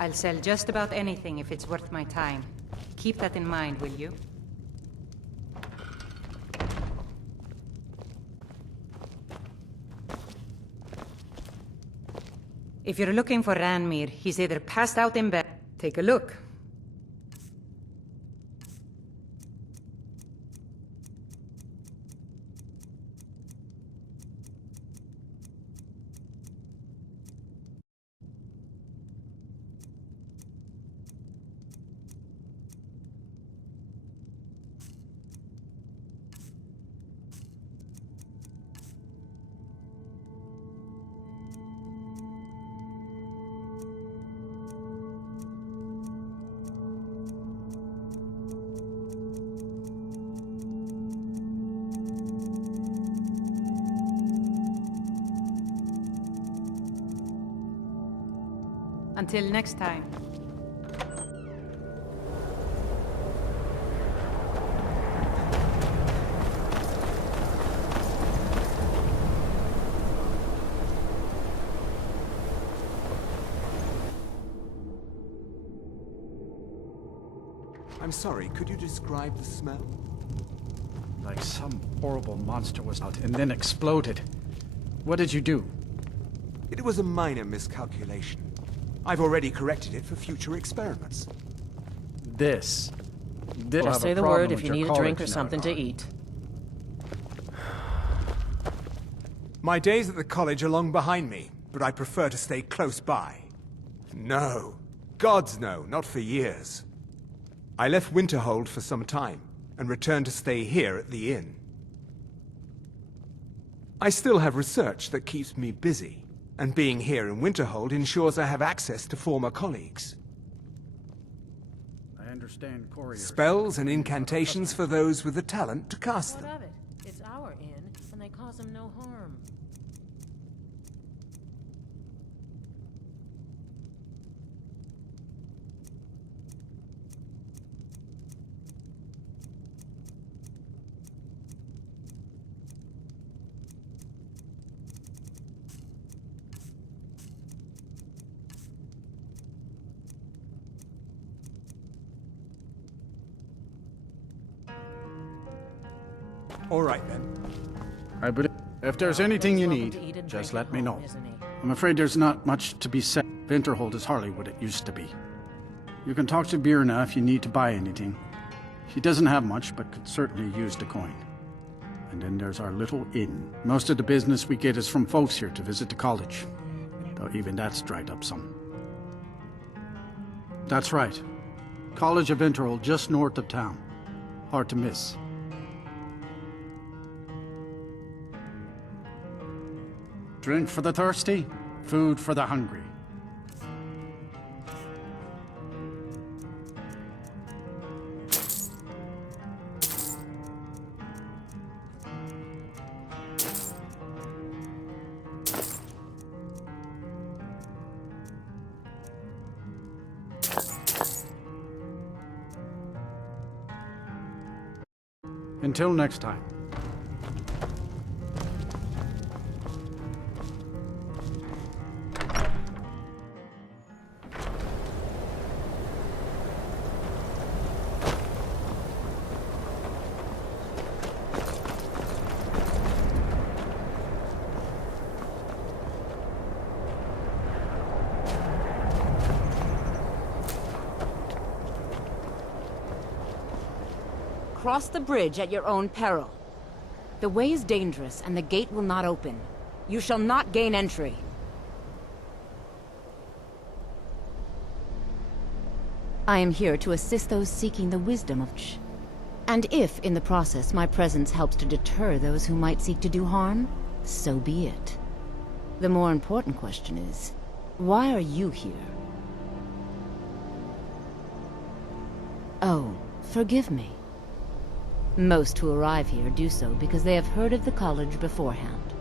I'll sell just about anything if it's worth my time. Keep that in mind, will you? If you're looking for Ranmir, he's either passed out in bed. Take a look. Until next time. I'm sorry, could you describe the smell? Like some horrible monster was out and then exploded. What did you do? It was a minor miscalculation. I've already corrected it for future experiments. This. Just say the word if you need a drink or something to eat. My days at the college are long behind me, but I prefer to stay close by. No. Gods no, not for years. I left Winterhold for some time, and returned to stay here at the inn. I still have research that keeps me busy, and being here in Winterhold ensures I have access to former colleagues. I understand couriers. Spells and incantations for those with the talent to cast them. What of it? It's our inn, and they cause him no harm. All right, then. I believe if there's anything you need, just let me know. I'm afraid there's not much to be said. Winterhold is hardly what it used to be. You can talk to Birna if you need to buy anything. She doesn't have much, but could certainly use the coin. And then there's our little inn. Most of the business we get is from folks here to visit the college, though even that's dried up some. That's right. College of Winterhold, just north of town. Hard to miss. Drink for the thirsty, food for the hungry. Until next time. Cross the bridge at your own peril. The way is dangerous, and the gate will not open. You shall not gain entry. I am here to assist those seeking the wisdom of Ch. And if, in the process, my presence helps to deter those who might seek to do harm, so be it. The more important question is, why are you here? Oh, forgive me. Most who arrive here do so because they have heard of the college beforehand.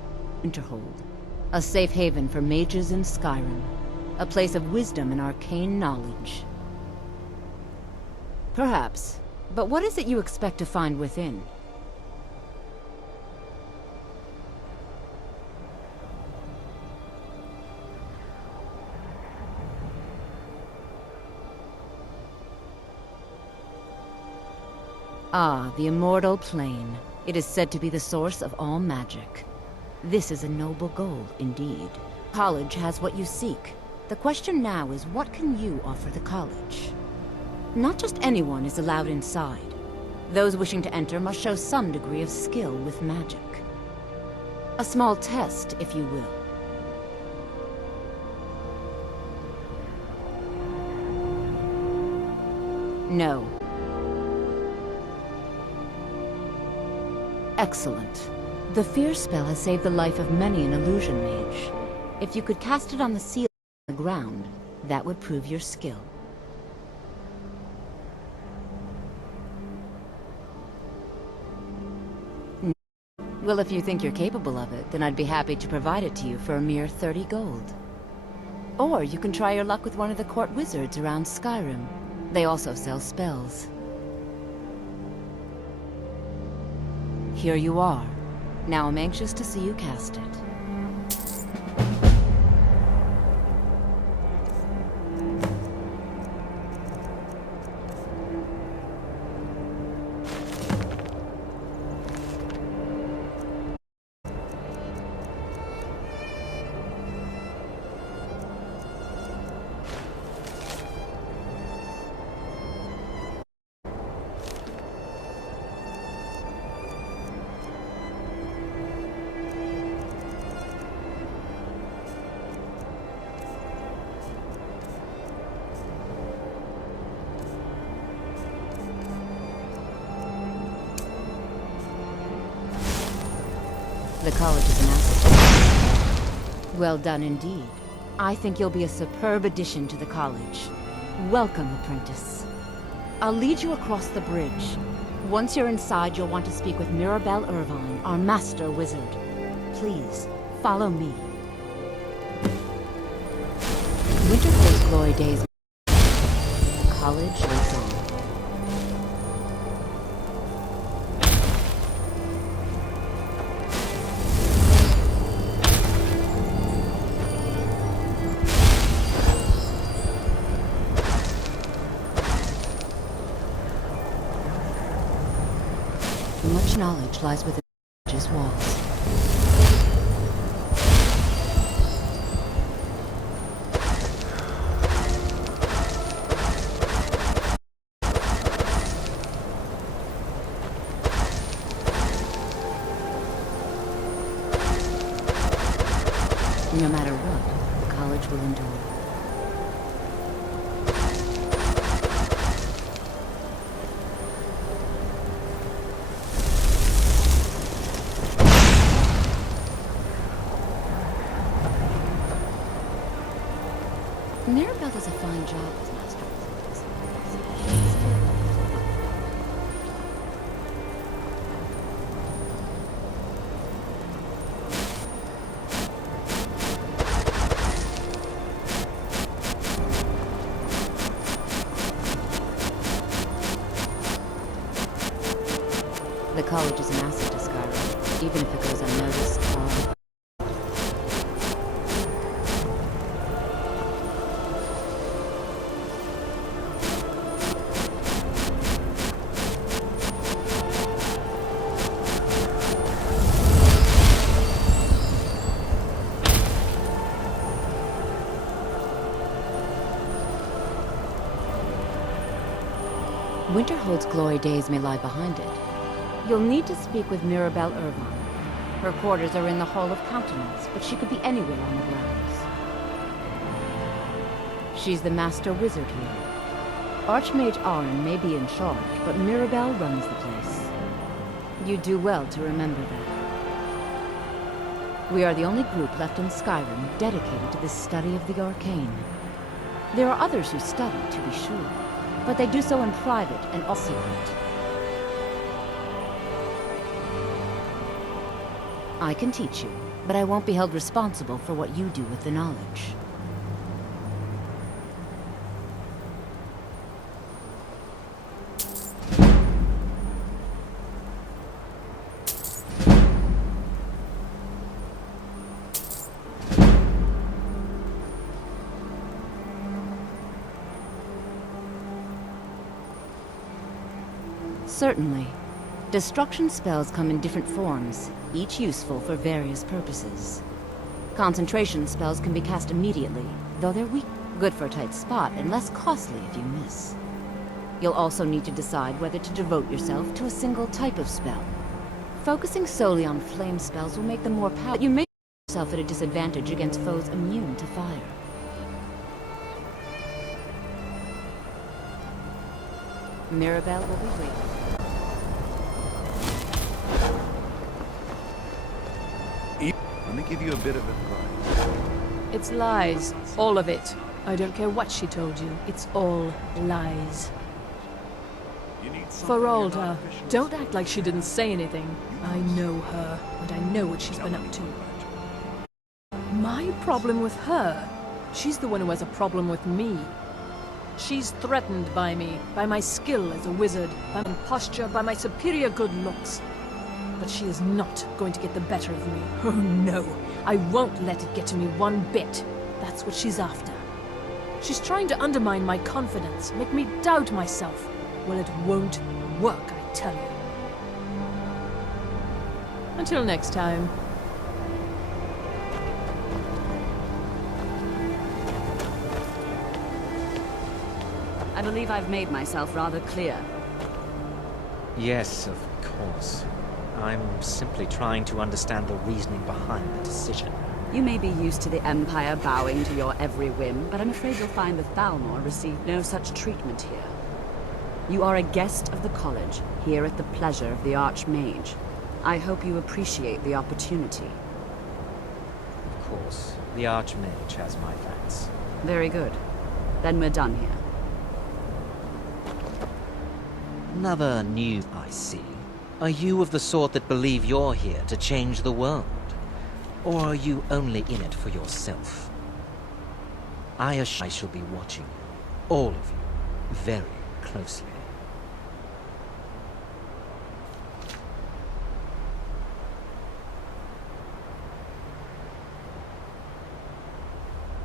Winterhold, a safe haven for mages in Skyrim, a place of wisdom and arcane knowledge. Perhaps, but what is it you expect to find within? Ah, the immortal plane. It is said to be the source of all magic. This is a noble goal, indeed. College has what you seek. The question now is, what can you offer the college? Not just anyone is allowed inside. Those wishing to enter must show some degree of skill with magic. A small test, if you will. No. Excellent. The fear spell has saved the life of many an illusion mage. If you could cast it on the ceiling on the ground, that would prove your skill. Well, if you think you're capable of it, then I'd be happy to provide it to you for a mere 30 gold. Or you can try your luck with one of the court wizards around Skyrim. They also sell spells. Here you are. Now I'm anxious to see you cast it. The college is an asset. Well done indeed. I think you'll be a superb addition to the college. Welcome, apprentice. I'll lead you across the bridge. Once you're inside, you'll want to speak with Mirabelle Irvine, our master wizard. Please, follow me. Winterhold's glory days. College lives on. Much knowledge lies within the college's walls. No matter what, the college will endure. Mirabelle does a fine job as master wizard. The college is an asset to Skyrim, even if it goes unnoticed. Winterhold's glory days may lie behind it. You'll need to speak with Mirabelle Irvine. Her quarters are in the Hall of Countenance, but she could be anywhere on the grounds. She's the master wizard here. Archmage Aaron may be in charge, but Mirabelle runs the place. You do well to remember that. We are the only group left in Skyrim dedicated to the study of the arcane. There are others who study, to be sure, but they do so in private and all secret. I can teach you, but I won't be held responsible for what you do with the knowledge. Certainly. Destruction spells come in different forms, each useful for various purposes. Concentration spells can be cast immediately, though they're weak. Good for a tight spot and less costly if you miss. You'll also need to decide whether to devote yourself to a single type of spell. Focusing solely on flame spells will make them more powerful, but you may put yourself at a disadvantage against foes immune to fire. Mirabelle will be waiting. Let me give you a bit of advice. It's lies. All of it. I don't care what she told you. It's all lies. Feralda, don't act like she didn't say anything. I know her, and I know what she's been up to. My problem with her? She's the one who has a problem with me. She's threatened by me, by my skill as a wizard, by my posture, by my superior good looks. But she is not going to get the better of me. Oh no, I won't let it get to me one bit. That's what she's after. She's trying to undermine my confidence, make me doubt myself. Well, it won't work, I tell you. Until next time. I believe I've made myself rather clear. Yes, of course. I'm simply trying to understand the reasoning behind the decision. You may be used to the Empire bowing to your every whim, but I'm afraid you'll find the Thalmor received no such treatment here. You are a guest of the college, here at the pleasure of the Archmage. I hope you appreciate the opportunity. Of course, the Archmage has my thanks. Very good. Then we're done here. Another new I see. Are you of the sort that believe you're here to change the world? Or are you only in it for yourself? I shall be watching you, all of you, very closely.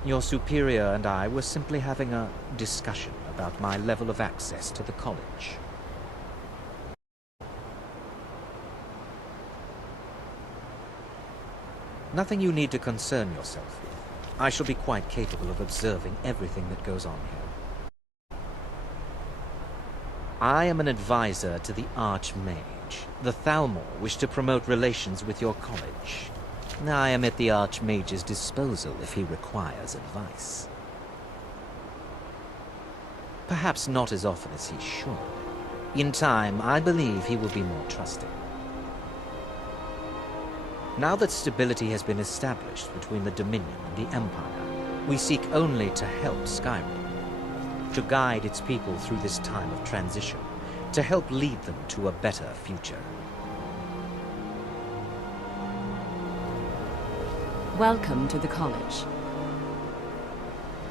Your superior and I were simply having a discussion about my level of access to the college. Nothing you need to concern yourself with. I shall be quite capable of observing everything that goes on here. I am an advisor to the Archmage. The Thalmor wish to promote relations with your college. I am at the Archmage's disposal if he requires advice. Perhaps not as often as he should. In time, I believe he will be more trusting. Now that stability has been established between the Dominion and the Empire, we seek only to help Skyrim, to guide its people through this time of transition, to help lead them to a better future. Welcome to the college.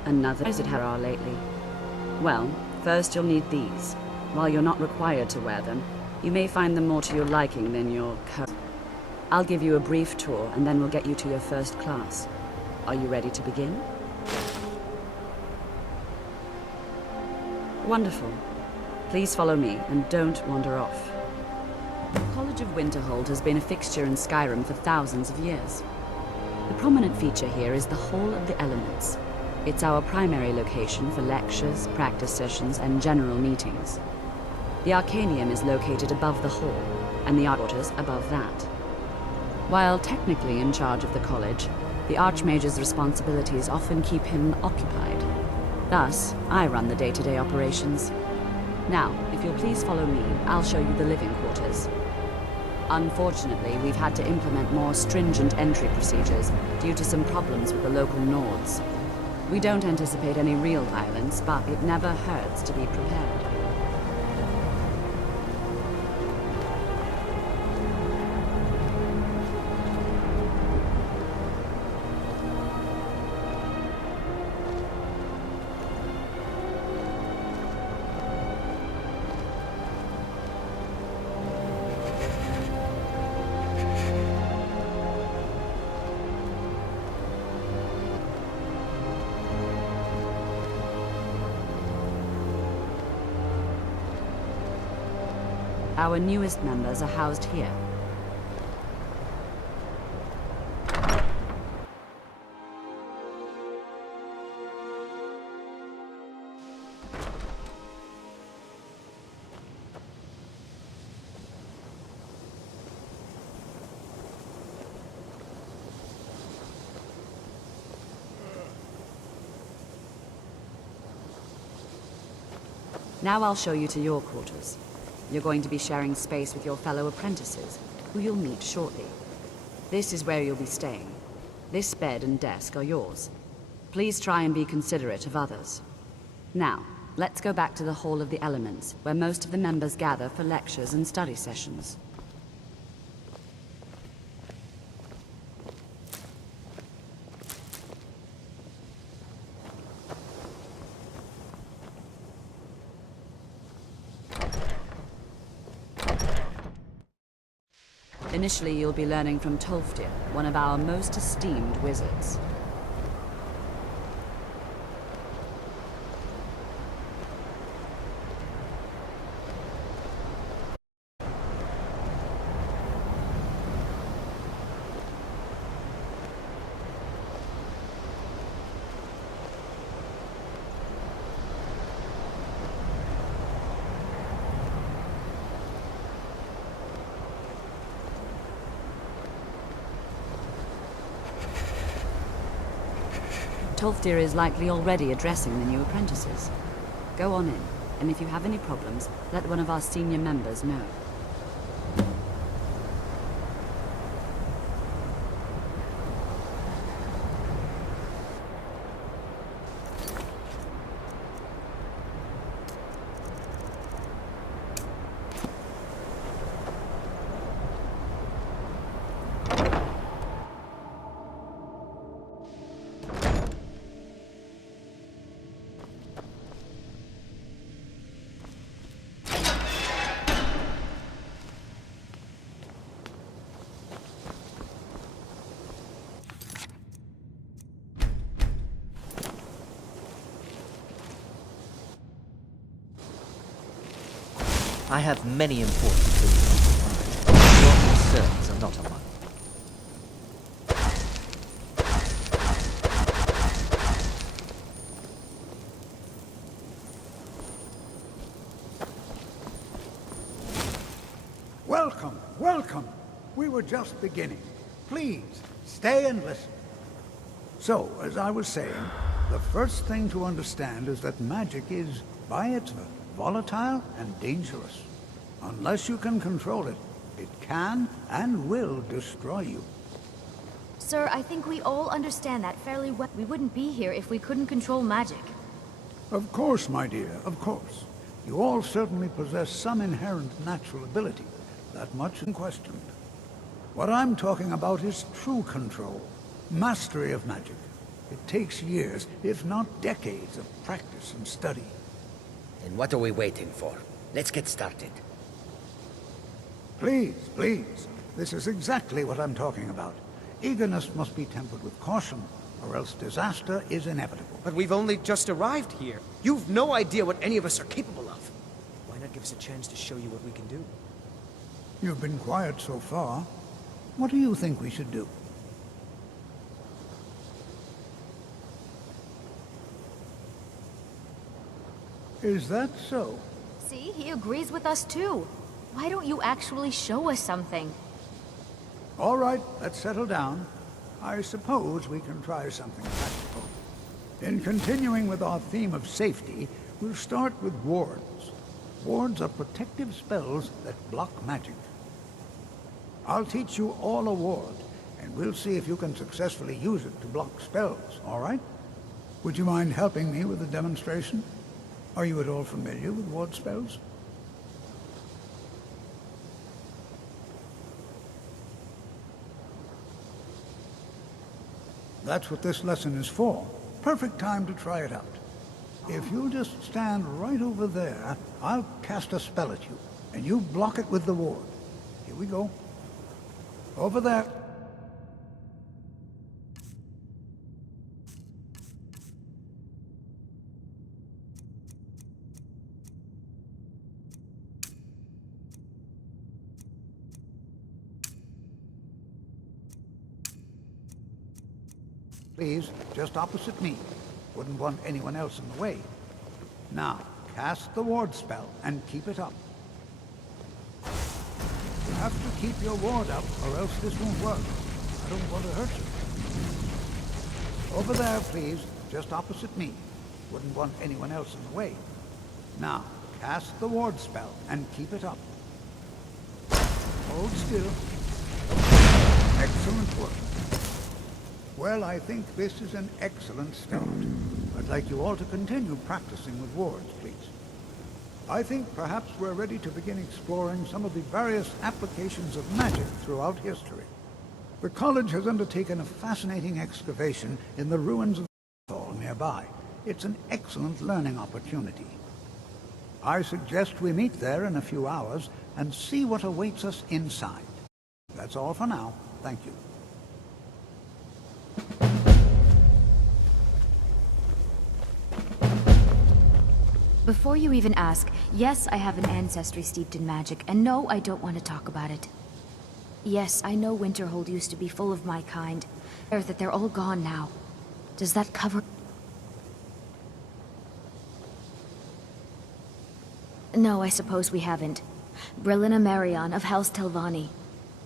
Another visit here are lately. Well, first you'll need these. While you're not required to wear them, you may find them more to your liking than your coat. I'll give you a brief tour, and then we'll get you to your first class. Are you ready to begin? Wonderful. Please follow me, and don't wander off. The College of Winterhold has been a fixture in Skyrim for thousands of years. The prominent feature here is the Hall of the Elements. It's our primary location for lectures, practice sessions, and general meetings. The Arcanium is located above the hall, and the art quarters above that. While technically in charge of the college, the Archmage's responsibilities often keep him occupied. Thus, I run the day-to-day operations. Now, if you'll please follow me, I'll show you the living quarters. Unfortunately, we've had to implement more stringent entry procedures due to some problems with the local Nords. We don't anticipate any real violence, but it never hurts to be prepared. Our newest members are housed here. Now I'll show you to your quarters. You're going to be sharing space with your fellow apprentices, who you'll meet shortly. This is where you'll be staying. This bed and desk are yours. Please try and be considerate of others. Now, let's go back to the Hall of the Elements, where most of the members gather for lectures and study sessions. Initially, you'll be learning from Tolfdir, one of our most esteemed wizards. Tolfdir is likely already addressing the new apprentices. Go on in, and if you have any problems, let one of our senior members know. I have many important things. Your concerns are not among them. Welcome, welcome. We were just beginning. Please, stay and listen. So, as I was saying, the first thing to understand is that magic is, by its volatile and dangerous. Unless you can control it, it can and will destroy you. Sir, I think we all understand that fairly well. We wouldn't be here if we couldn't control magic. Of course, my dear, of course. You all certainly possess some inherent natural ability, that much unquestioned. What I'm talking about is true control, mastery of magic. It takes years, if not decades, of practice and study. Then what are we waiting for? Let's get started. Please, please. This is exactly what I'm talking about. Eagerness must be tempered with caution, or else disaster is inevitable. But we've only just arrived here. You've no idea what any of us are capable of. Why not give us a chance to show you what we can do? You've been quiet so far. What do you think we should do? Is that so? See, he agrees with us too. Why don't you actually show us something? All right, let's settle down. I suppose we can try something practical. In continuing with our theme of safety, we'll start with wards. Wards are protective spells that block magic. I'll teach you all a ward, and we'll see if you can successfully use it to block spells, all right? Would you mind helping me with the demonstration? Are you at all familiar with ward spells? That's what this lesson is for. Perfect time to try it out. If you'll just stand right over there, I'll cast a spell at you, and you block it with the ward. Here we go. Over there. Please, just opposite me. Wouldn't want anyone else in the way. Now, cast the ward spell and keep it up. You have to keep your ward up, or else this won't work. I don't want to hurt you. Over there, please, just opposite me. Wouldn't want anyone else in the way. Now, cast the ward spell and keep it up. Hold still. Excellent work. Well, I think this is an excellent start. I'd like you all to continue practicing with wards, please. I think perhaps we're ready to begin exploring some of the various applications of magic throughout history. The college has undertaken a fascinating excavation in the ruins of Hall nearby. It's an excellent learning opportunity. I suggest we meet there in a few hours and see what awaits us inside. That's all for now. Thank you. Before you even ask, yes, I have an ancestry steeped in magic, and no, I don't want to talk about it. Yes, I know Winterhold used to be full of my kind, that they're all gone now. Does that cover... No, I suppose we haven't. Brillina Marion of House Telvanni.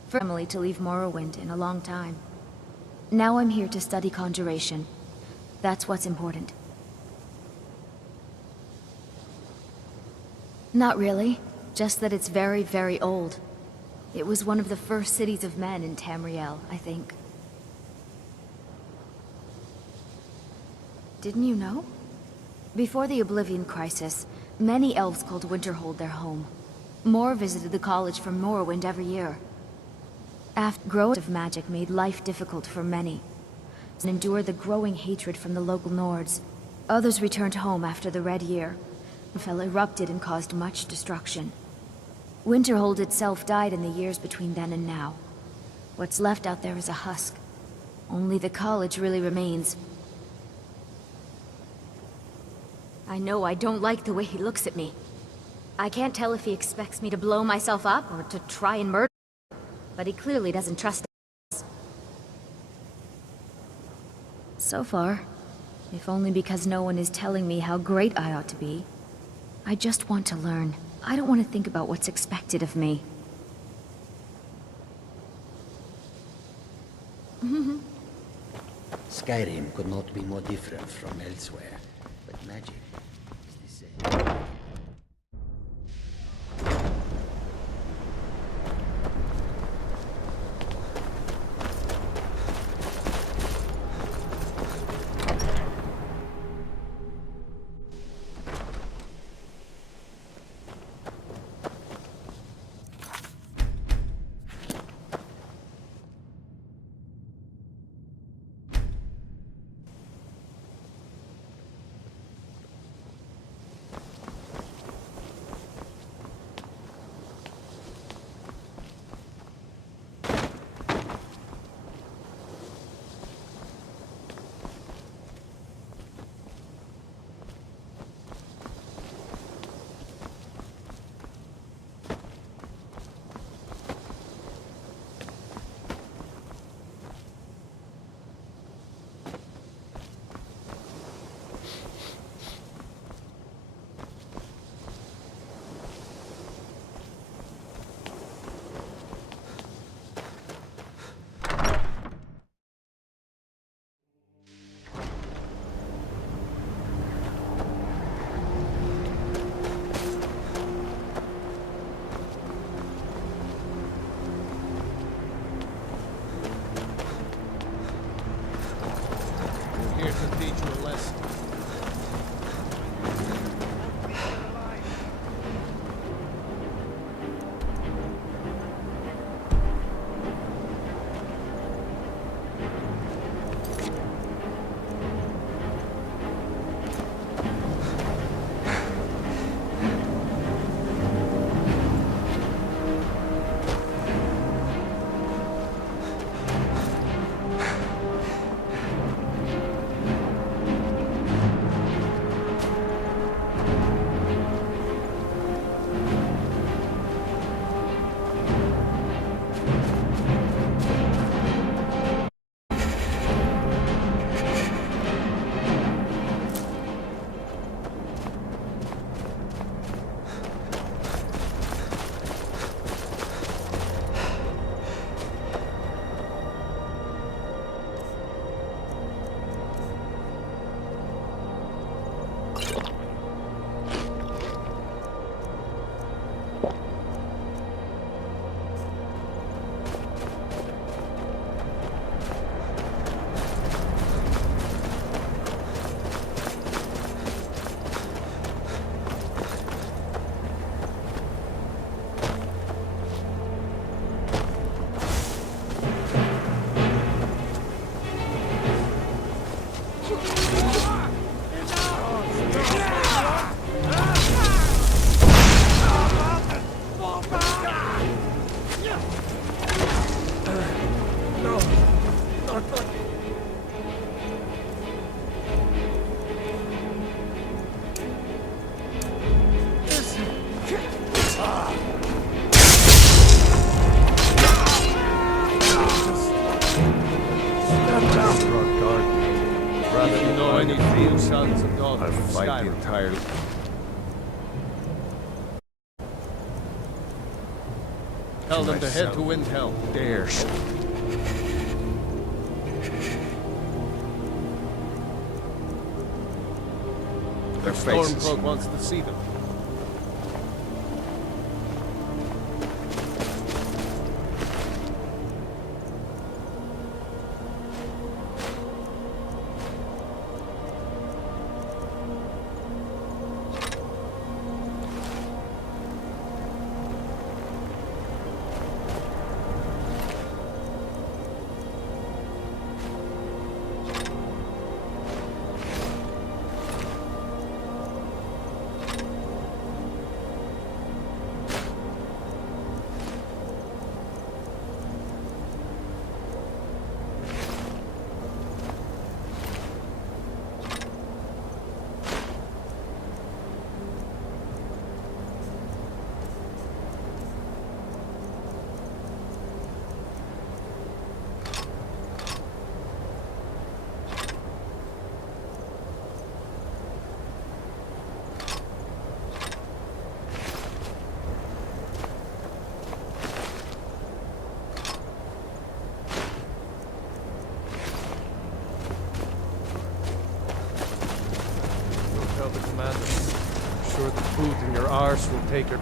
Family to leave Morrowind in a long time. Now I'm here to study conjuration. That's what's important. Not really. Just that it's very, very old. It was one of the first cities of men in Tamriel, I think. Didn't you know? Before the Oblivion Crisis, many elves called Winterhold their home. More visited the college from Morrowind every year. After growth of magic made life difficult for many, and endured the growing hatred from the local Nords. Others returned home after the Red Year. Fell erupted and caused much destruction. Winterhold itself died in the years between then and now. What's left out there is a husk. Only the college really remains. I know I don't like the way he looks at me. I can't tell if he expects me to blow myself up or to try and murder him, but he clearly doesn't trust us. So far, if only because no one is telling me how great I ought to be. I just want to learn. I don't want to think about what's expected of me. Skyrim could not be more different from elsewhere, but magic is the same. few sons and daughters I'll of fight the Skyrim. entire... Tell them to head to Windhelm. Dares. Their faces. Stormcloak wants to see them. Tell the commander. I'm sure the food in your arse will take her.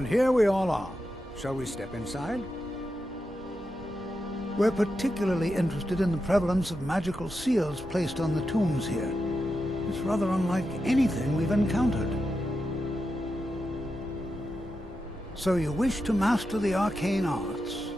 And here we all are. Shall we step inside? We're particularly interested in the prevalence of magical seals placed on the tombs here. It's rather unlike anything we've encountered. So you wish to master the arcane arts?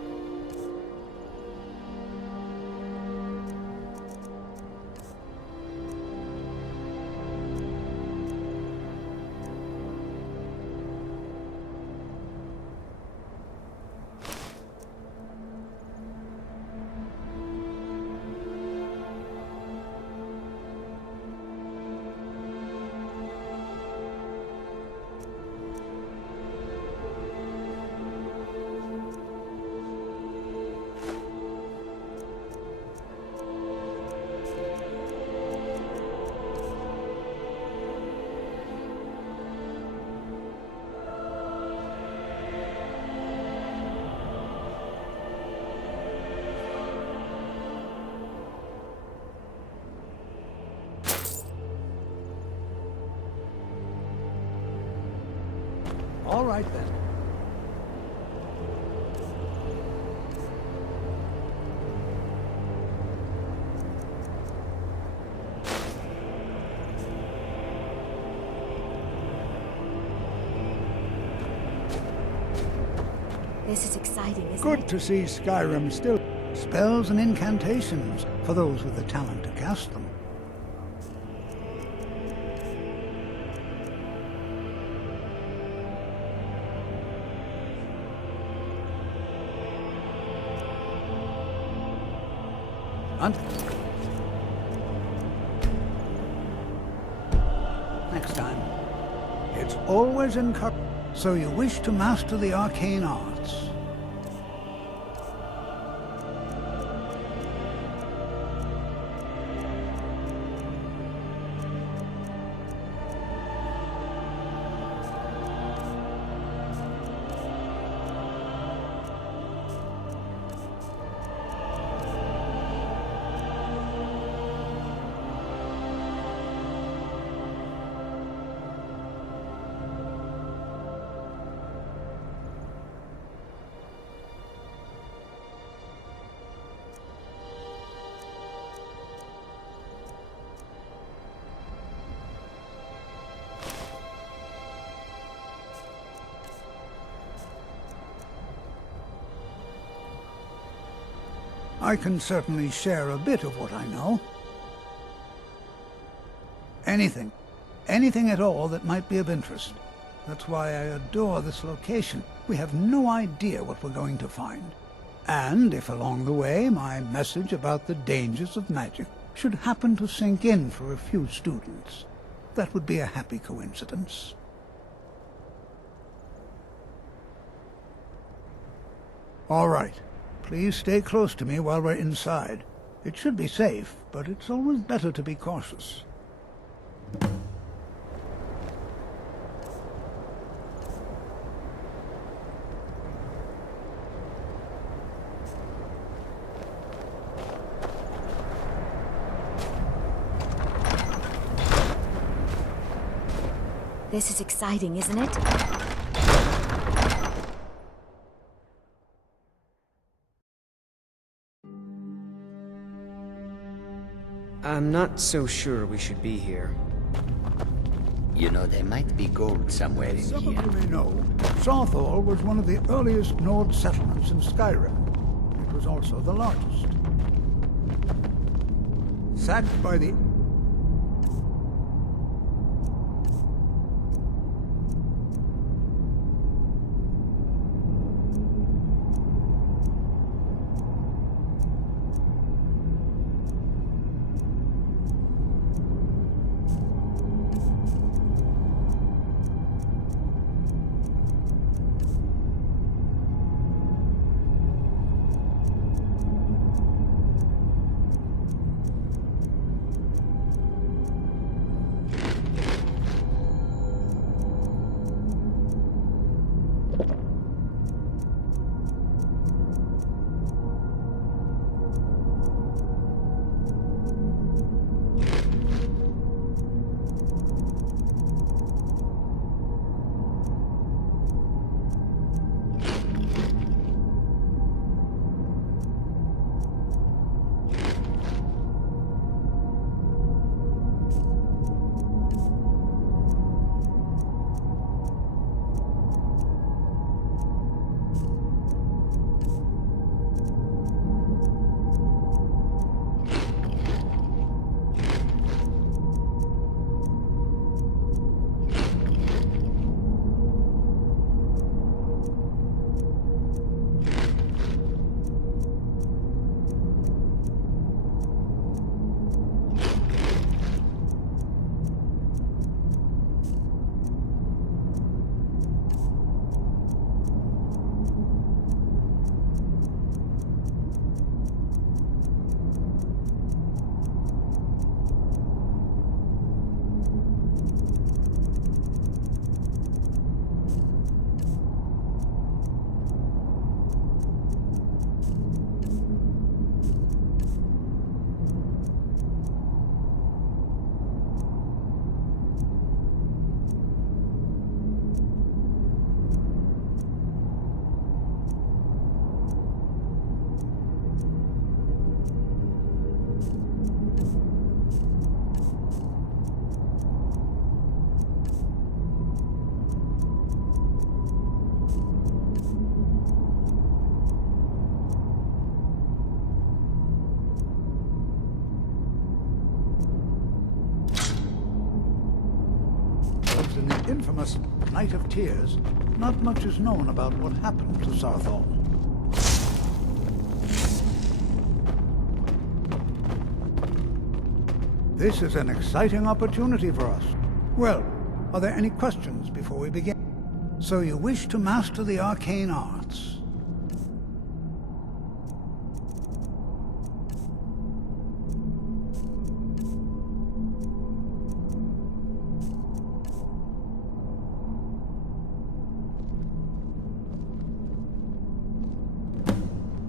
All right, then. This is exciting, isn't it? Good to see Skyrim still. Spells and incantations for those with the talent to cast them. Next time. It's always encouraged. So you wish to master the arcane arts. I can certainly share a bit of what I know. Anything. Anything at all that might be of interest. That's why I adore this location. We have no idea what we're going to find. And if along the way my message about the dangers of magic should happen to sink in for a few students, that would be a happy coincidence. All right. Please stay close to me while we're inside. It should be safe, but it's always better to be cautious. This is exciting, isn't it? I'm not so sure we should be here. You know, there might be gold somewhere in Some here. of you may know, Southall was one of the earliest Nord settlements in Skyrim. It was also the largest. Sacked by the... involved in the infamous Night of Tears, not much is known about what happened to Zarthol. This is an exciting opportunity for us. Well, are there any questions before we begin? So you wish to master the arcane arts?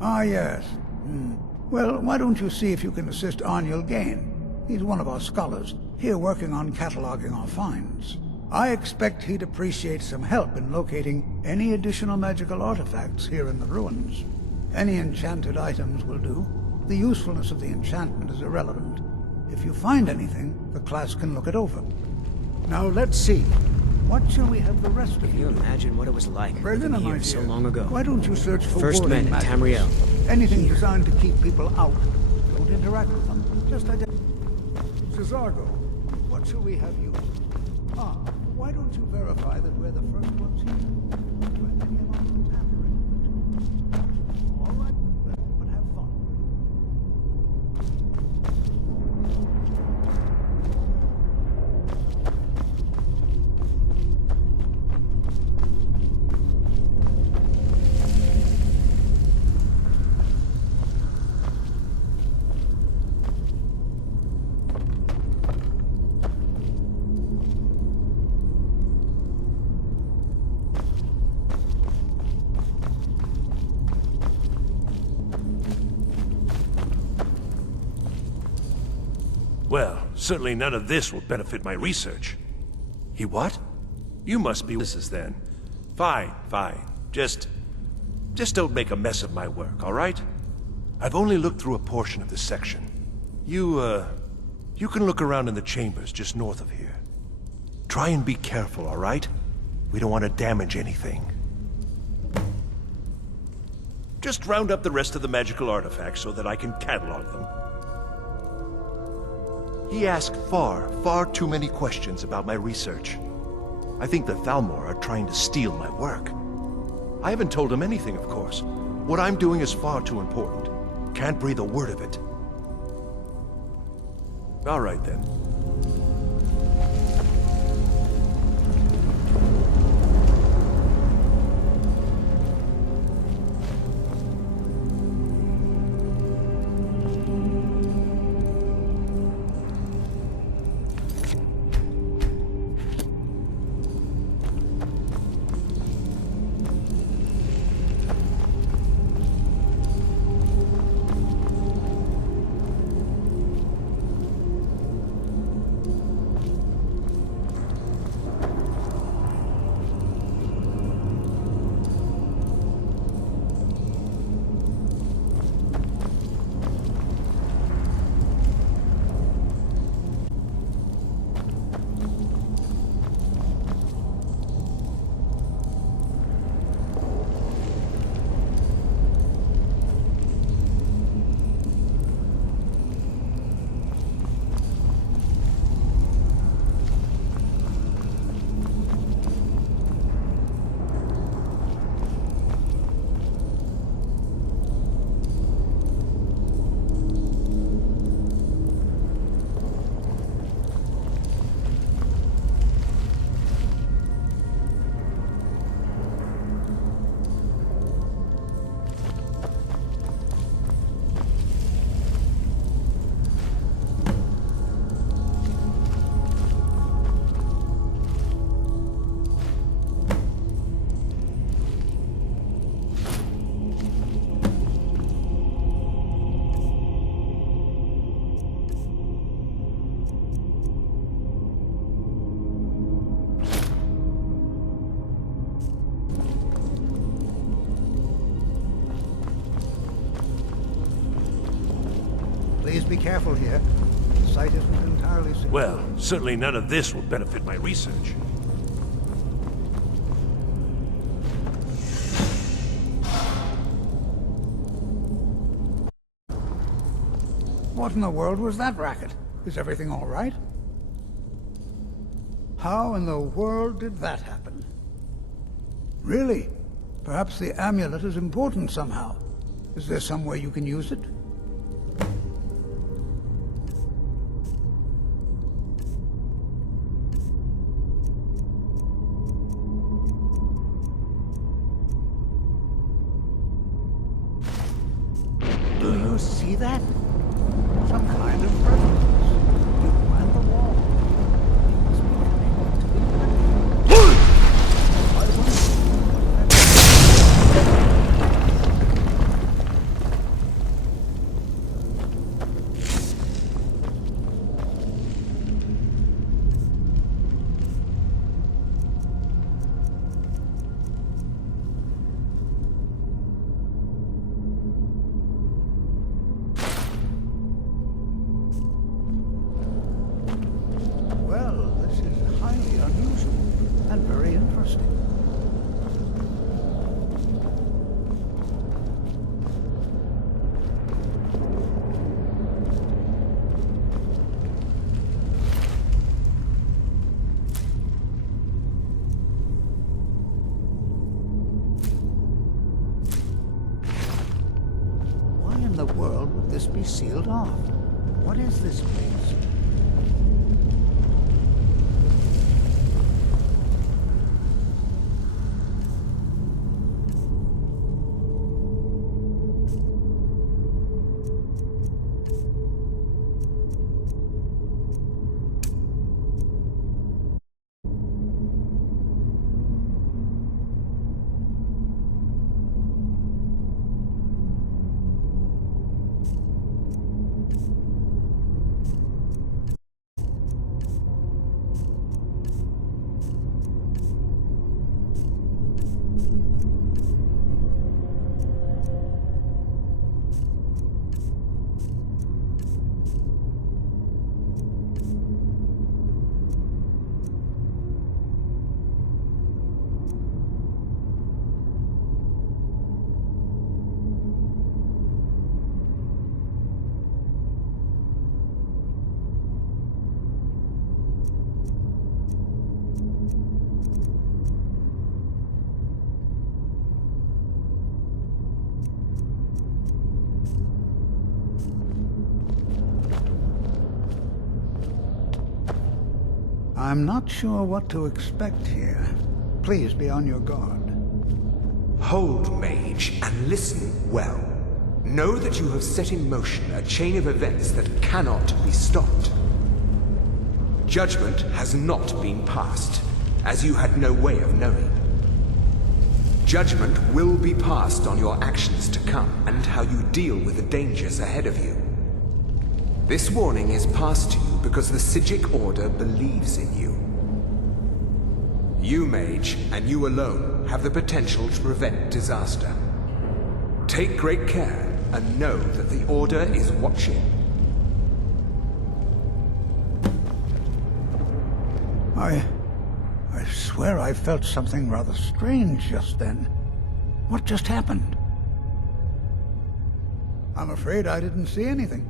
Ah, yes. Well, why don't you see if you can assist Arniel Gain? He's one of our scholars, here working on cataloging our finds. I expect he'd appreciate some help in locating any additional magical artifacts here in the ruins. Any enchanted items will do. The usefulness of the enchantment is irrelevant. If you find anything, the class can look it over. Now let's see. What shall we have the rest of you do? Imagine what it was like Brevina, living my here so dear, long ago. why don't you search for First warding men at magics? Tamriel. Anything designed to keep people out. Don't interact with them. Just identify. Cesargo, what shall we have you? Ah, why don't you verify that we're the first ones here? Do any amount of tampering with the tools. All right, but have fun. Well, certainly none of this will benefit my research. He what? You must be this then. Fine, fine. Just don't make a mess of my work, all right? I've only looked through a portion of this section. You can look around in the chambers just north of here. Try and be careful, all right? We don't want to damage anything. Just round up the rest of the magical artifacts so that I can catalog them. He asked far too many questions about my research. I think the Thalmor are trying to steal my work. I haven't told him anything, of course. What I'm doing is far too important. Can't breathe a word of it. All right, then. Please be careful here. The site isn't entirely secure. Well, certainly none of this will benefit my research. What in the world was that racket? Is everything all right? How in the world did that happen? Really? Perhaps the amulet is important somehow. Is there some way you can use it? Do you see that? Some kind of reference. You and the wall. It must be connected to the I Well, this is highly unusual and very interesting. Why in the world would this be sealed off? What is this place? I'm not sure what to expect here. Please be on your guard. Hold, mage, and listen well. Know that you have set in motion a chain of events that cannot be stopped. Judgment has not been passed, as you had no way of knowing. Judgment will be passed on your actions to come and how you deal with the dangers ahead of you. This warning is passed to you because the Psijic Order believes in you. You, mage, and you alone, have the potential to prevent disaster. Take great care and know that the Order is watching. I swear I felt something rather strange just then. What just happened? I'm afraid I didn't see anything.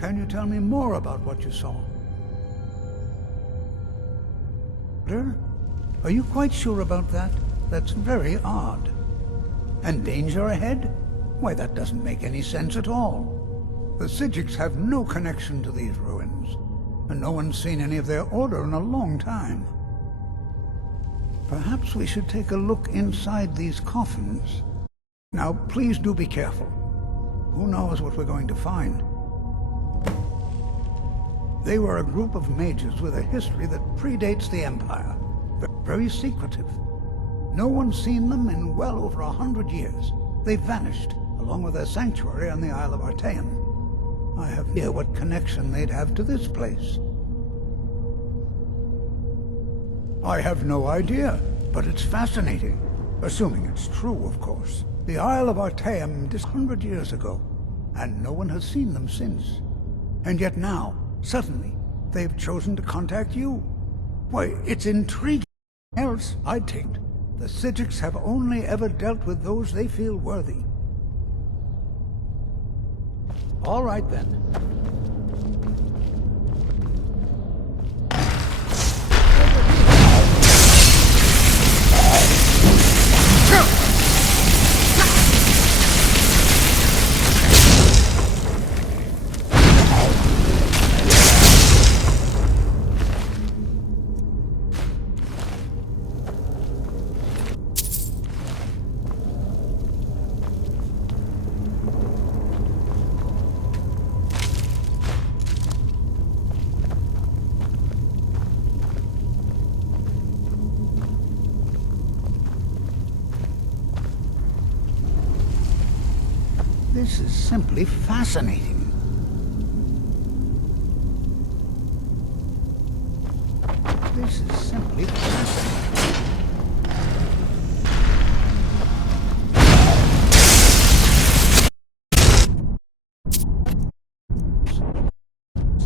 Can you tell me more about what you saw? Are you quite sure about that? That's very odd. And danger ahead? Why, that doesn't make any sense at all. The Psijics have no connection to these ruins, and no one's seen any of their order in a long time. Perhaps we should take a look inside these coffins. Now, please do be careful. Who knows what we're going to find? They were a group of mages with a history that predates the Empire. Very secretive. No one's seen them in well over 100 years. They vanished, along with their sanctuary on the Isle of Artaeum. I have no idea what connection they'd have to this place. I have no idea, but it's fascinating. Assuming it's true, of course. The Isle of Artaeum died 100 years ago, and no one has seen them since. And yet now, suddenly, they've chosen to contact you. Why, it's intriguing. Else, I'd take it. The Psijics have only ever dealt with those they feel worthy. All right, then. This is simply fascinating. This is simply fascinating.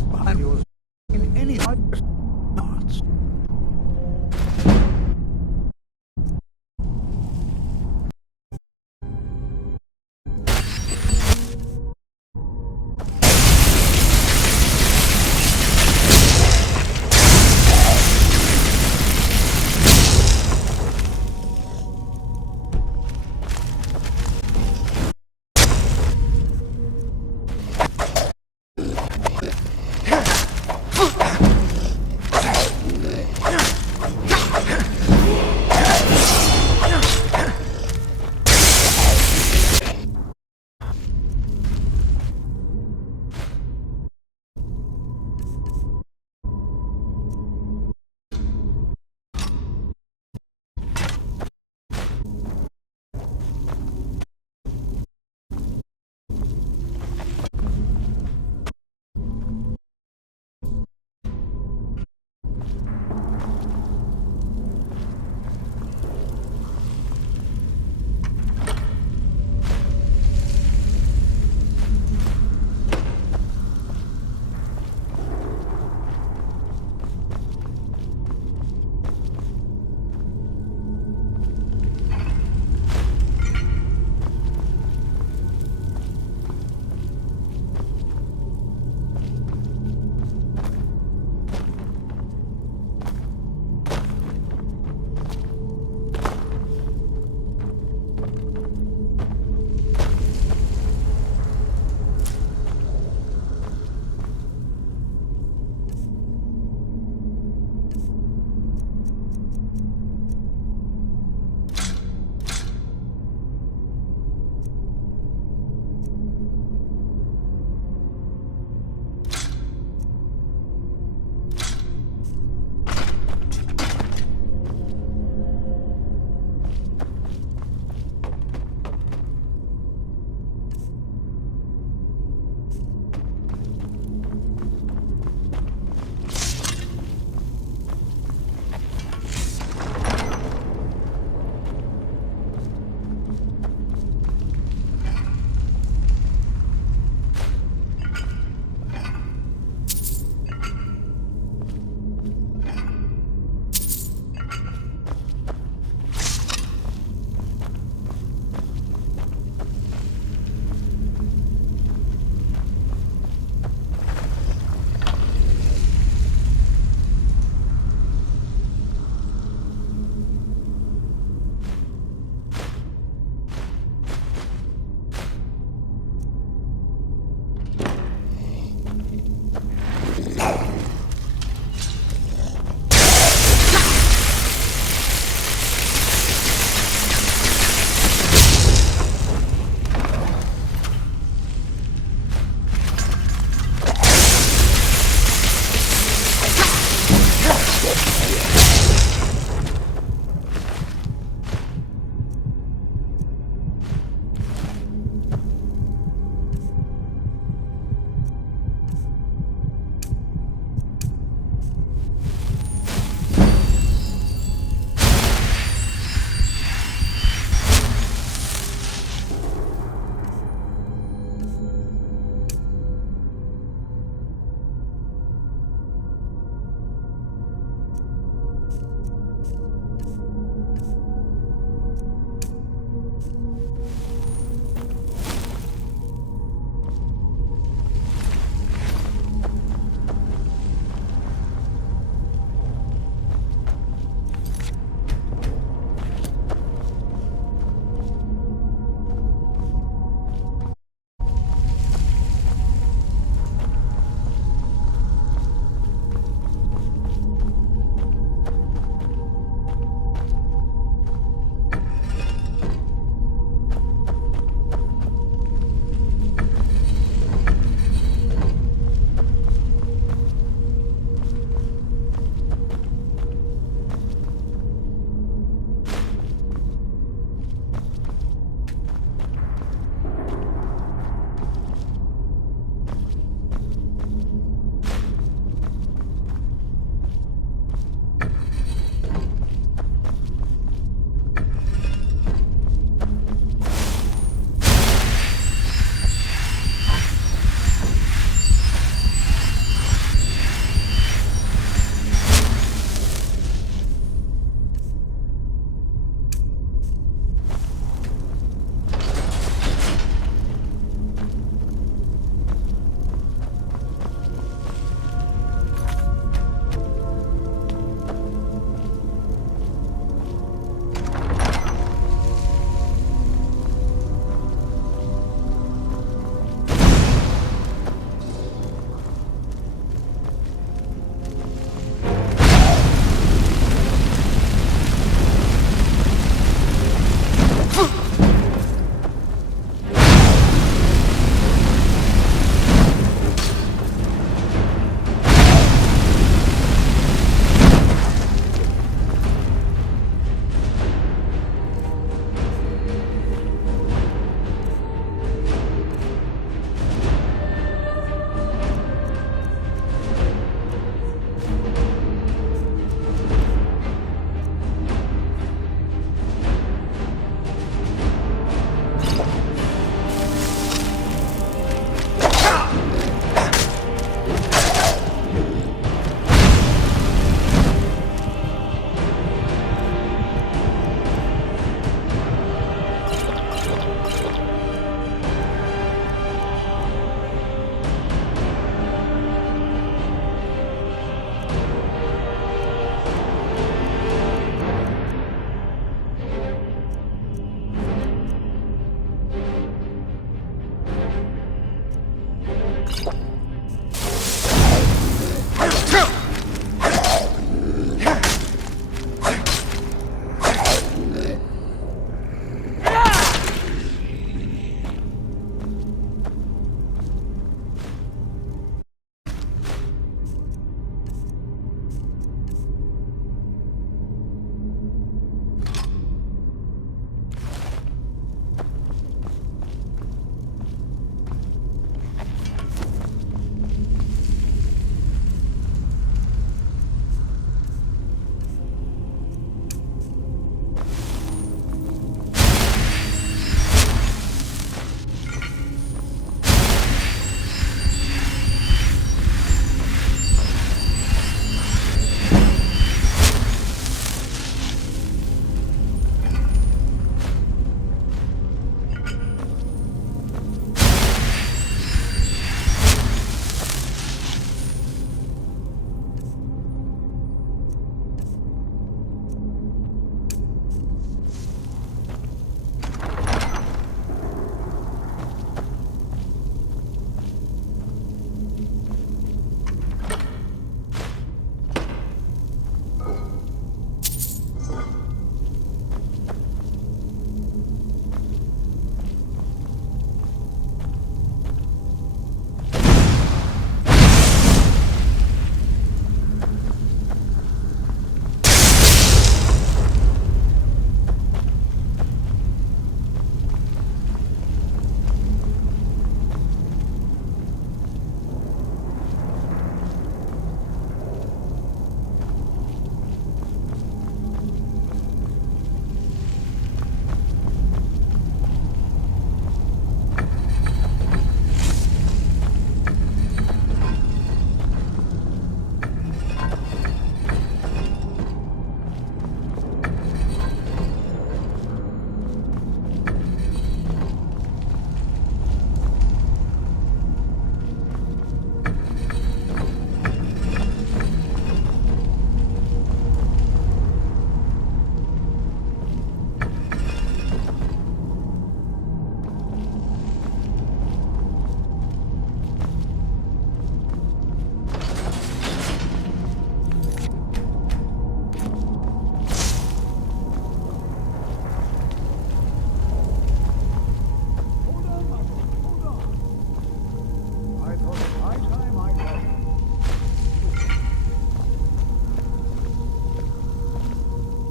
Behind yours in any other knots.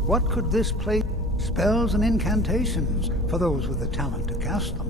What could this place... Spells and incantations, for those with the talent to cast them.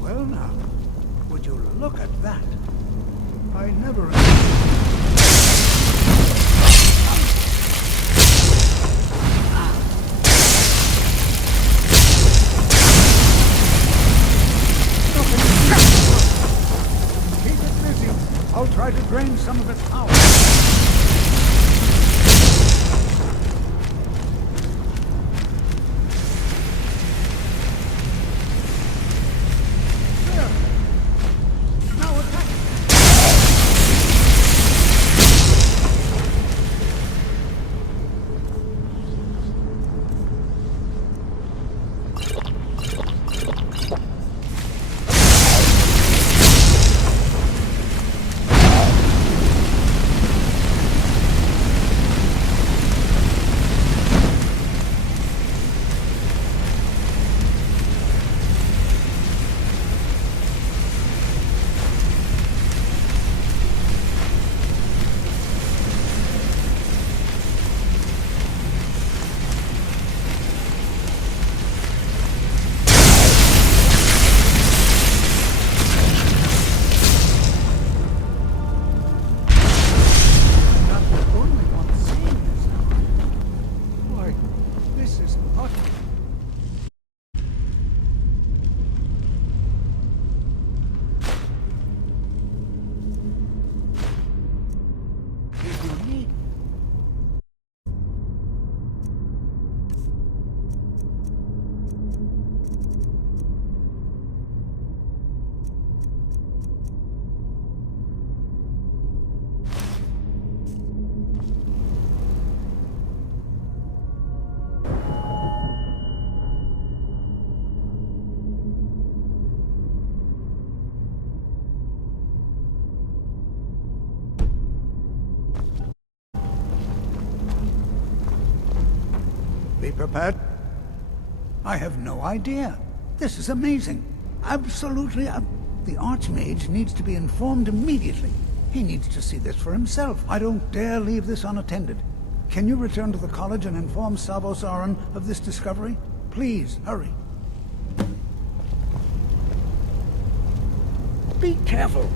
Well now, would you look at that? I never... Keep it busy. I'll try to drain some of its power. Be prepared. I have no idea. This is amazing. Absolutely. The Archmage needs to be informed immediately. He needs to see this for himself. I don't dare leave this unattended. Can you return to the college and inform Savos Aran of this discovery? Please, hurry. Be careful.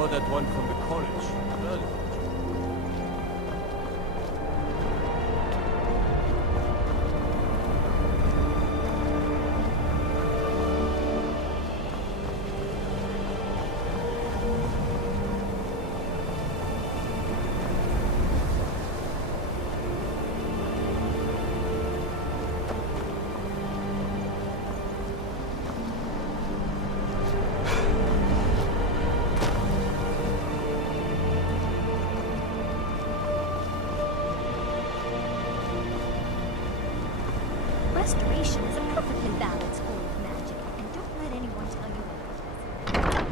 You're that one from the college. Well, Restoration is a perfectly valid school of magic, and don't let anyone tell you otherwise.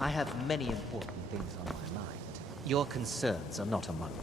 I have many important things on my mind. Your concerns are not among them.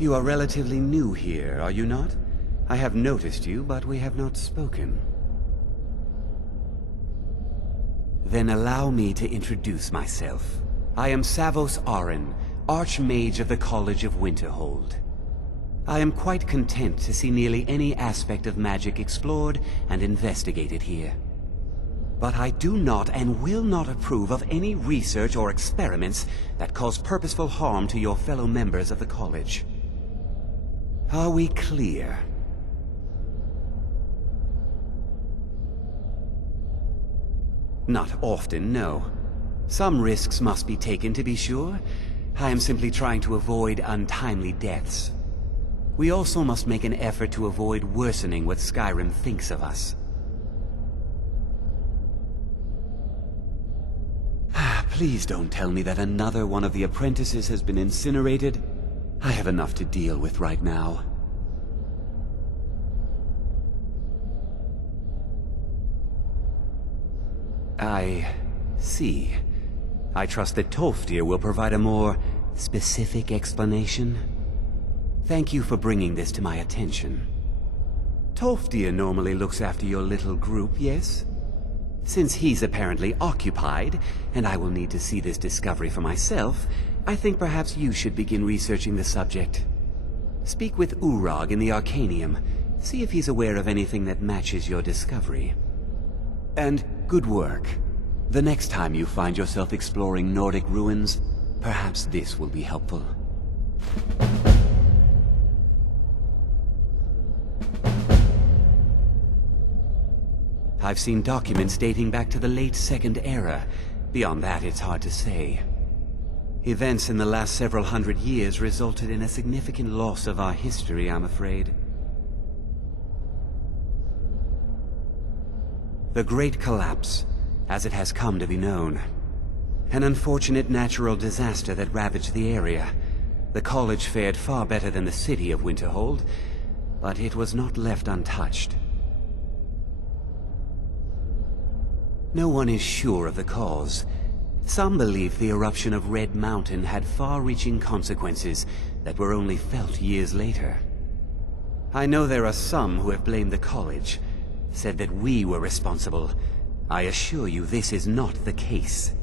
You are relatively new here, are you not? I have noticed you, but we have not spoken. Then allow me to introduce myself. I am Savos Arin, Archmage of the College of Winterhold. I am quite content to see nearly any aspect of magic explored and investigated here. But I do not and will not approve of any research or experiments that cause purposeful harm to your fellow members of the college. Are we clear? Not often, no. Some risks must be taken, to be sure. I am simply trying to avoid untimely deaths. We also must make an effort to avoid worsening what Skyrim thinks of us. Please don't tell me that another one of the apprentices has been incinerated. I have enough to deal with right now. I see. I trust that Tolfdir will provide a more specific explanation. Thank you for bringing this to my attention. Tolfdir normally looks after your little group, yes? Since he's apparently occupied, and I will need to see this discovery for myself, I think perhaps you should begin researching the subject. Speak with Urag in the Arcanium. See if he's aware of anything that matches your discovery. And good work. The next time you find yourself exploring Nordic ruins, perhaps this will be helpful. I've seen documents dating back to the late Second Era. Beyond that, it's hard to say. Events in the last several hundred years resulted in a significant loss of our history, I'm afraid. The Great Collapse, as it has come to be known. An unfortunate natural disaster that ravaged the area. The college fared far better than the city of Winterhold, but it was not left untouched. No one is sure of the cause. Some believe the eruption of Red Mountain had far-reaching consequences that were only felt years later. I know there are some who have blamed the college, said that we were responsible. I assure you this is not the case.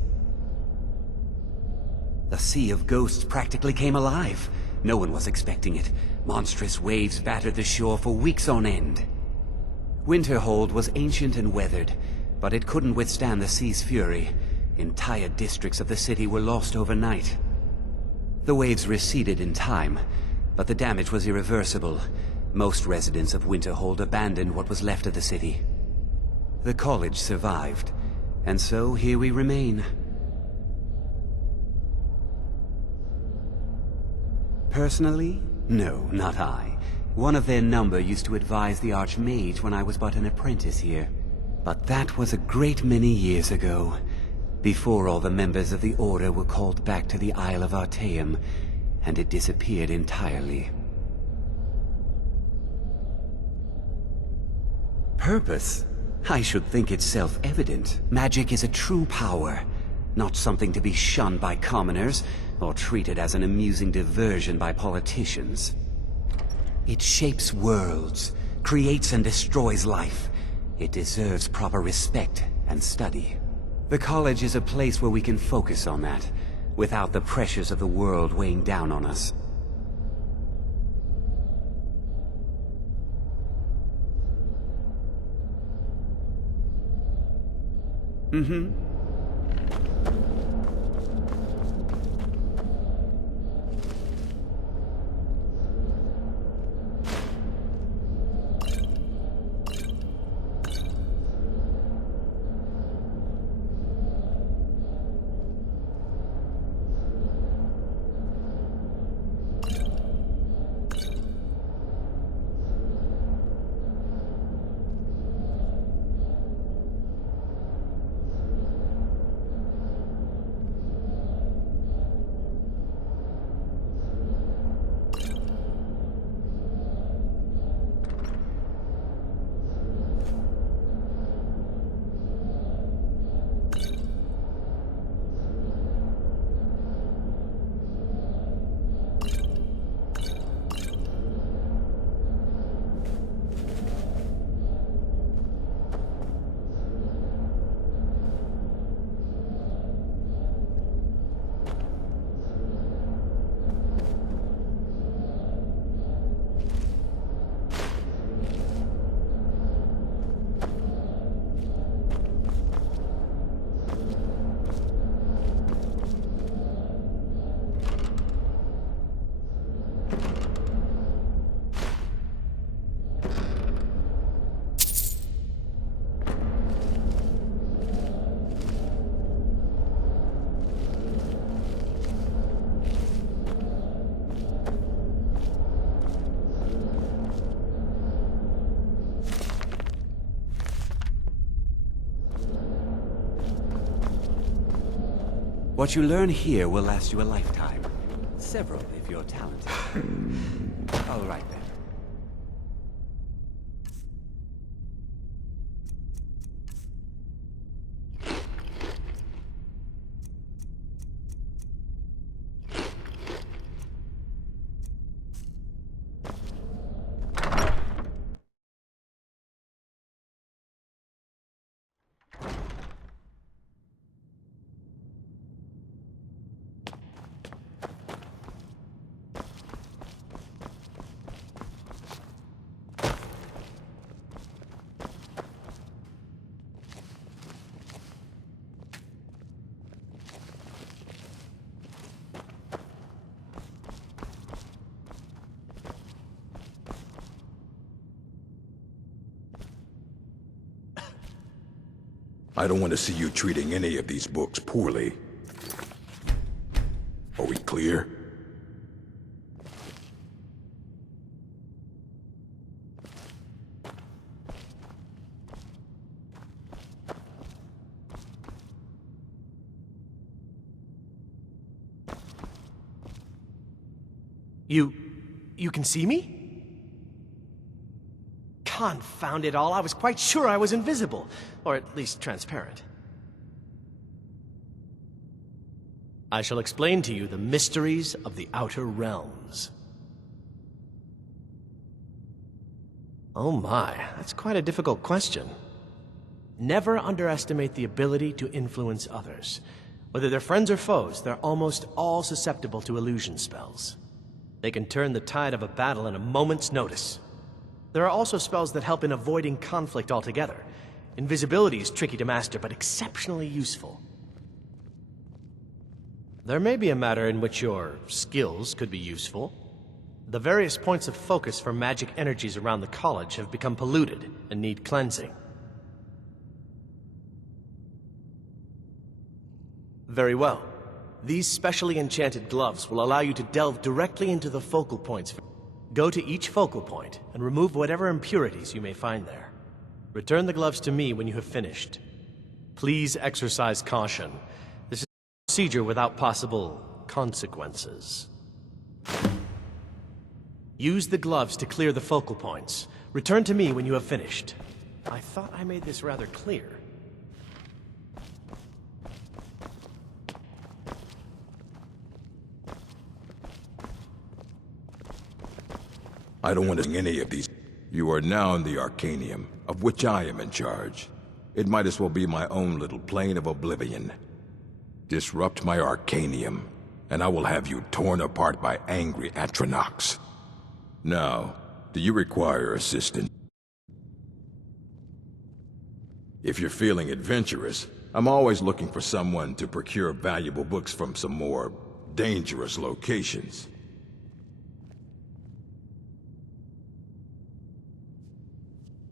The Sea of Ghosts practically came alive. No one was expecting it. Monstrous waves battered the shore for weeks on end. Winterhold was ancient and weathered, but it couldn't withstand the sea's fury. Entire districts of the city were lost overnight. The waves receded in time, but the damage was irreversible. Most residents of Winterhold abandoned what was left of the city. The college survived, and so here we remain. Personally? No, not I. One of their number used to advise the Archmage when I was but an apprentice here. But that was a great many years ago, before all the members of the Order were called back to the Isle of Artaeum, and it disappeared entirely. Purpose? I should think it's self-evident. Magic is a true power, not something to be shunned by commoners, or treated as an amusing diversion by politicians. It shapes worlds, creates and destroys life. It deserves proper respect and study. The college is a place where we can focus on that, without the pressures of the world weighing down on us. Mm-hmm. What you learn here will last you a lifetime. Several, if you're talented. All right, then. I don't want to see you treating any of these books poorly. Are we clear? You can see me? Confound it all, I was quite sure I was invisible. Or at least transparent. I shall explain to you the mysteries of the Outer Realms. Oh my, that's quite a difficult question. Never underestimate the ability to influence others. Whether they're friends or foes, they're almost all susceptible to illusion spells. They can turn the tide of a battle in a moment's notice. There are also spells that help in avoiding conflict altogether. Invisibility is tricky to master, but exceptionally useful. There may be a matter in which your skills could be useful. The various points of focus for magic energies around the college have become polluted and need cleansing. Very well. These specially enchanted gloves will allow you to delve directly into the focal points. Go to each focal point and remove whatever impurities you may find there. Return the gloves to me when you have finished. Please exercise caution. This is a procedure without possible consequences. Use the gloves to clear the focal points. Return to me when you have finished. I thought I made this rather clear. I don't want to see any of these. You are now in the Arcanium, of which I am in charge. It might as well be my own little plane of oblivion. Disrupt my Arcanium, and I will have you torn apart by angry Atronachs. Now, do you require assistance? If you're feeling adventurous, I'm always looking for someone to procure valuable books from some more dangerous locations.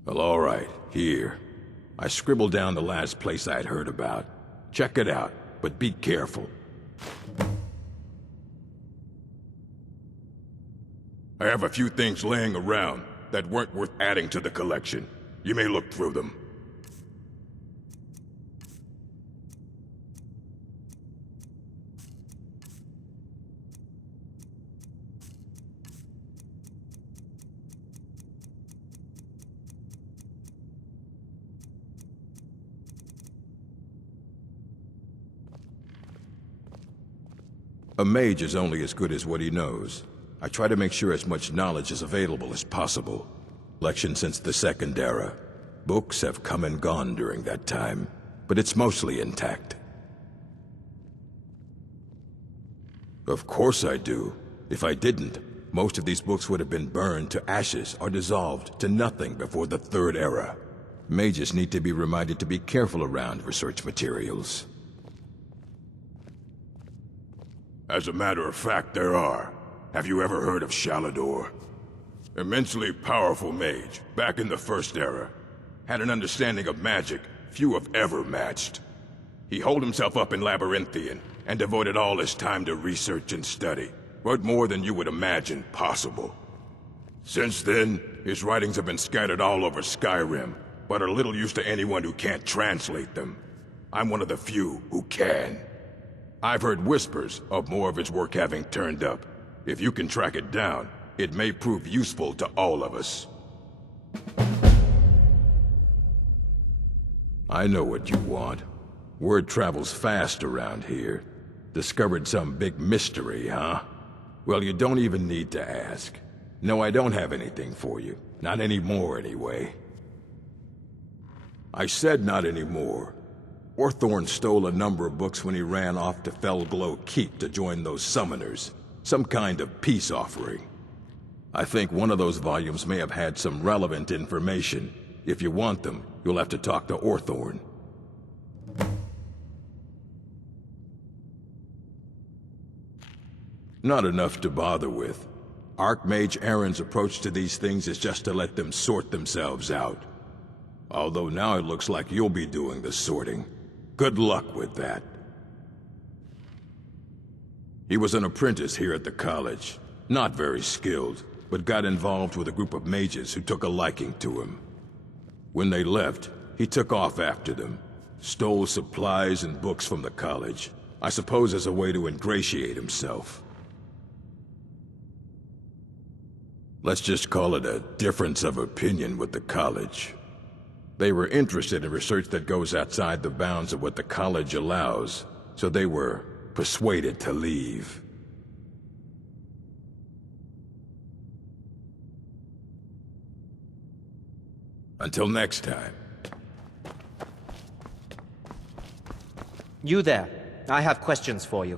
Well, all right, here. I scribbled down the last place I'd heard about. Check it out, but be careful. I have a few things laying around that weren't worth adding to the collection. You may look through them. A mage is only as good as what he knows. I try to make sure as much knowledge is available as possible. Collection since the Second Era. Books have come and gone during that time, but it's mostly intact. Of course I do. If I didn't, most of these books would have been burned to ashes or dissolved to nothing before the Third Era. Mages need to be reminded to be careful around research materials. As a matter of fact, there are. Have you ever heard of Shalador? Immensely powerful mage, back in the First Era. Had an understanding of magic few have ever matched. He holed himself up in Labyrinthian, and devoted all his time to research and study. But more than you would imagine possible. Since then, his writings have been scattered all over Skyrim, but are little use to anyone who can't translate them. I'm one of the few who can. I've heard whispers of more of his work having turned up. If you can track it down, it may prove useful to all of us. I know what you want. Word travels fast around here. Discovered some big mystery, huh? Well, you don't even need to ask. No, I don't have anything for you. Not anymore, anyway. I said not anymore. Orthorn stole a number of books when he ran off to Felglow Keep to join those summoners. Some kind of peace offering. I think one of those volumes may have had some relevant information. If you want them, you'll have to talk to Orthorn. Not enough to bother with. Archmage Aaron's approach to these things is just to let them sort themselves out. Although now it looks like you'll be doing the sorting. Good luck with that. He was an apprentice here at the college. Not very skilled, but got involved with a group of mages who took a liking to him. When they left, he took off after them. Stole supplies and books from the college. I suppose as a way to ingratiate himself. Let's just call it a difference of opinion with the college. They were interested in research that goes outside the bounds of what the college allows, so they were persuaded to leave. Until next time. You there. I have questions for you.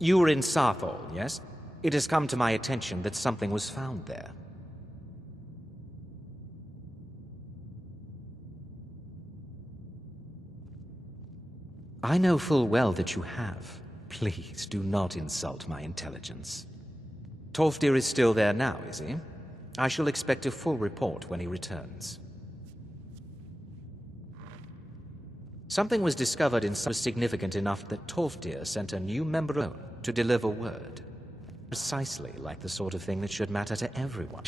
You were in Sarthol, yes? It has come to my attention that something was found there. I know full well that you have. Please do not insult my intelligence. Tolfdir is still there now, is he? I shall expect a full report when he returns. Something was discovered in some significant enough that Tolfdir sent a new member to deliver word. Precisely like the sort of thing that should matter to everyone.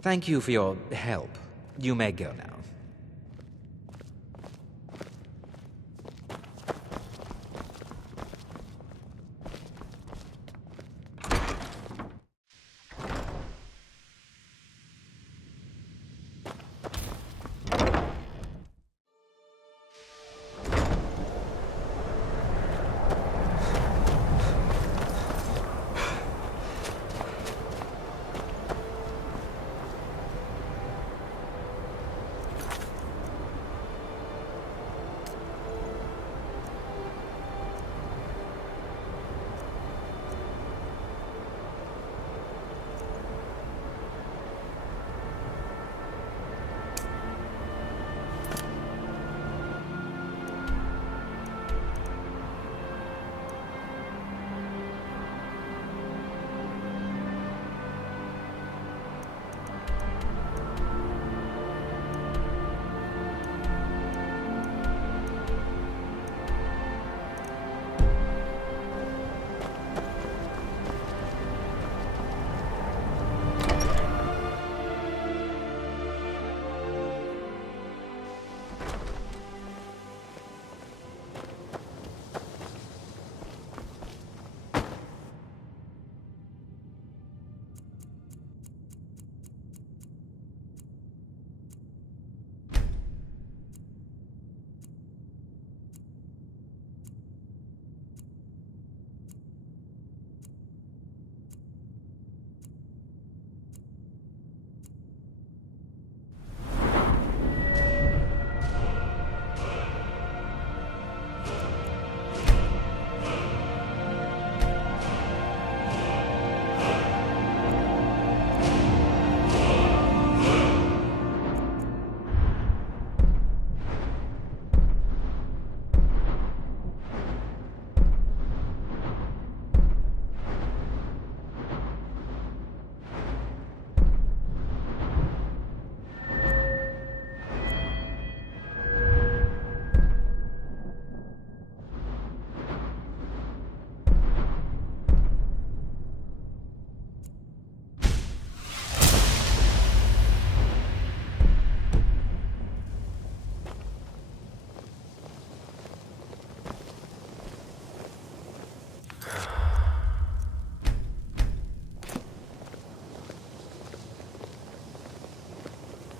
Thank you for your help. You may go now.